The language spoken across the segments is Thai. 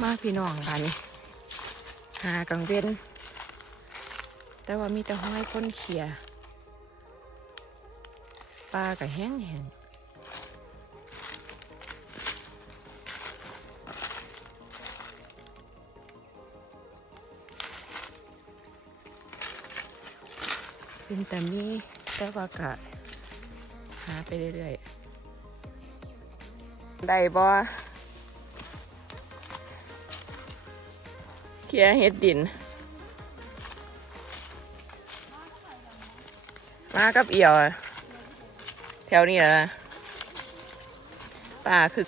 มากพี่น้องบ้านนี้ หากังเว้น แต่ว่ามีแต่ห้อยคนเขียปลากับแห้งแห้งเป็นแต่มีแต่ว่ากะหาไปเรื่อยๆ ได้บ่ เขียเห็ดดิน มากับเอี่ยวแถวนี้อะป่าคือ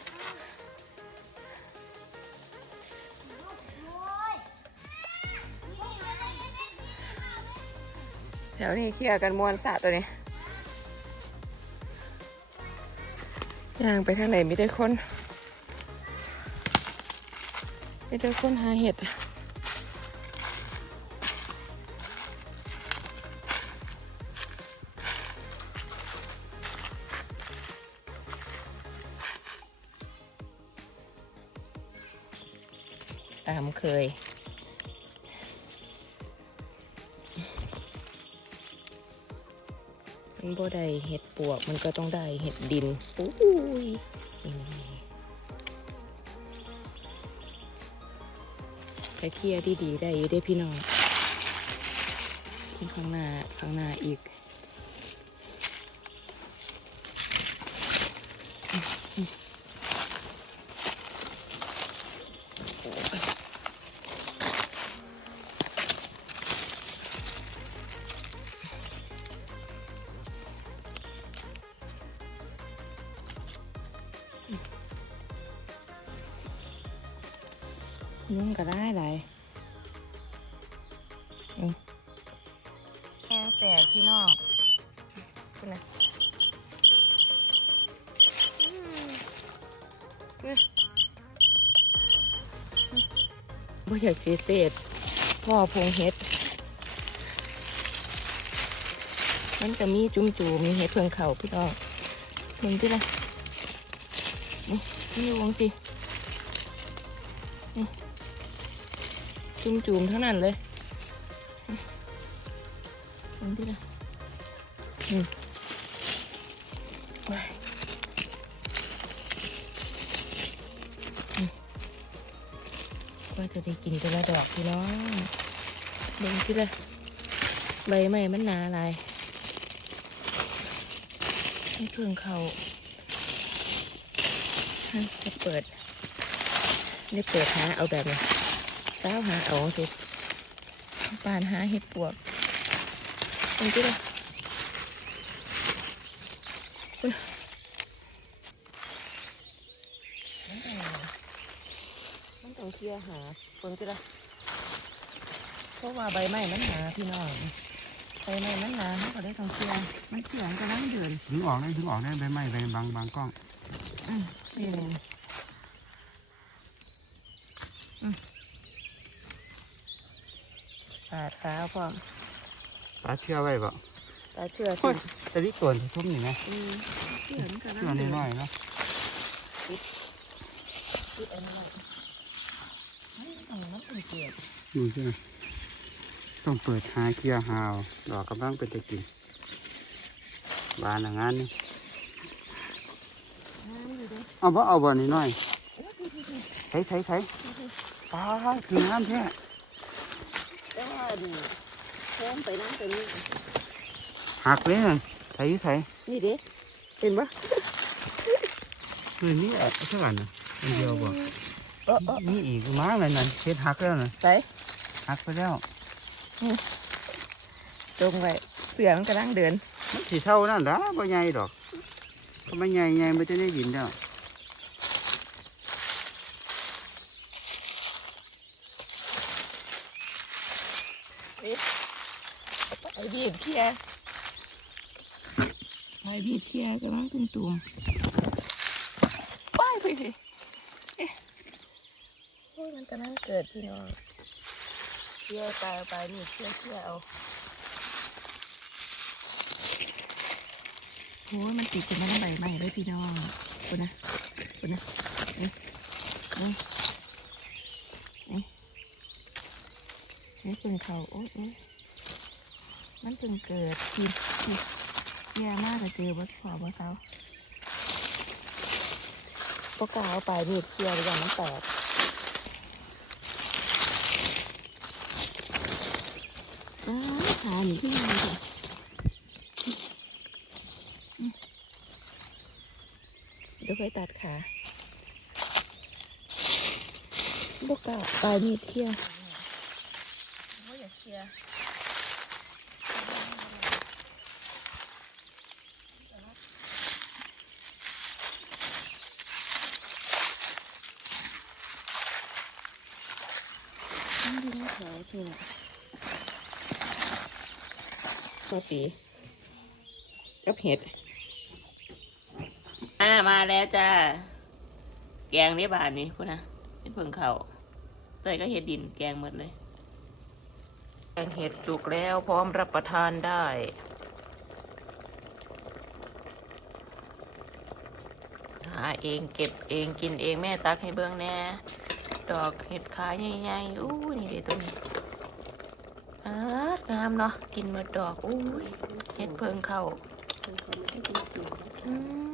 แถวนี้เคลียร์กันมวนสะตัวนี้ย่างไปทางไหนไม่ได้คนไม่ได้คนหาเห็ด ตามเคย มันบ่ได้เห็ดปวกมันก็ต้องได้เห็ดดินอุ้ยต่เคียร์ดีๆได้อยู่ได้พี่น้องข้างหน้าข้างหน้าอีก นุ่งก็ได้หลายอืมแกงแปลกพี่น้องคุณนะอืมนี่บ่อยากเสียเศษพ่อพงเฮ็ด มันจะมีจุ่มจูมีเห็ดเพิ่งเข่าพี่น้องมึงที่ละนี่นี่วงสิ จุ่มจุ่มๆเท่านั้นเลยอันที่ละอืมไปอืมก็จะได้กินแตัวละดอกพี่น้องเบ่งที่ละใบไม้มันหนาอะไรให้เครื่องเขาจะเปิดได้เปิดหาเอาแบบนี้ เต้าหาเอาสิปานหาเห็ดปวกตรงที่เลยคุณมันต้องมันต้องเคลียร์หาเพิ่งที่ละเพราะว่าใบไม้มันหนาพี่น้องใบไม้มันหนาเขาก็ได้ต้องเคลียร์มันเขียงกำลังเดินถึงออกได้ถึงออกได้ใบไม้ใบบางบางกล้องอืมนี่เลยอืม ปาดขาวพร้อมตาเชื่อไว้บ่ตาเชื่อโอ้สิยแต่ที่ตัวทุ่มนี่ไหมอืมเชื่อมันกำลังเชื่อเดินน้อยๆเนาะปิดอันนี้ไว้เฮ้ยต้องมันเป็นเกลียดดูใช่ไหมต้องเปิดหาเคลียร์หาวดอกกำลังเป็นตะกินบานอย่างนั้นนี่อ่านี่ดูดิเอาบ่เอาบ่นี่น้อยโอ้ยพี่พี่พี่ไถไถไถปลาคืองามแท้ แต่ว่าดิโค้งไปนั่งตรงนี้หักเลยนั่นไถอยู่ไถนี่เด็เห็นปะคืนนี้อะเท่ากันนะอันเดียวบ่เออเออมีอีกมาเลยนั่นเช็ดหักแล้วน่ะใส่หักไปแล้วจงไว้เสือมันกำลังเดินมันสีเท่านั่นด้บ่ใหญ่ดอกก็ไม่ใหญ่ใหญ่มันจะได้ยินแล้ว บีบเทียไอ้บีบเทียกำลังตุ่มตุ่มๆว้ายพี่เอ๊ะโอ้ยมันกำลังเกิดพี่น้องเทียไปเอาไปนี่เทียเทียเอาโอ้ยมันติดกันมาทั้งใบไม้เลยพี่น้องคนนะคนนะนี่นี่นี่เพิ่งเขาโอ้ยโอ้ย มันเพิ่งเกิดกินกินแย่มากเลยเจอบ่พอบ่เซาพวกกาเอาไปมีดเคลียร์ไปอย่างมันแตกอ้าวขาหนีขึ้นมาเลยเดี๋ยวค่อยตัดขาพวกกาปลายมีดเคลียร์ว่าอย่าเคลียร์ นี่ ดีนะแถวเธอตัวปีกับเห็ดอ่ามาแล้วจ้า แกงในบ้านนี้คุณนะเป็นเพิ่งเขาเตยก็เห็ดดินแกงหมดเลย แกงเห็ดสุกแล้วพร้อมรับประทานได้หาเองเก็บเองกินเองแม่ตักให้เบื้องแน่ ดอกเห็ดขายใหญ่ๆอู้นี่เลยตัวนี้อางามเนาะกินหมดดอกอู้ยเห็ดเพิงเข้าอืม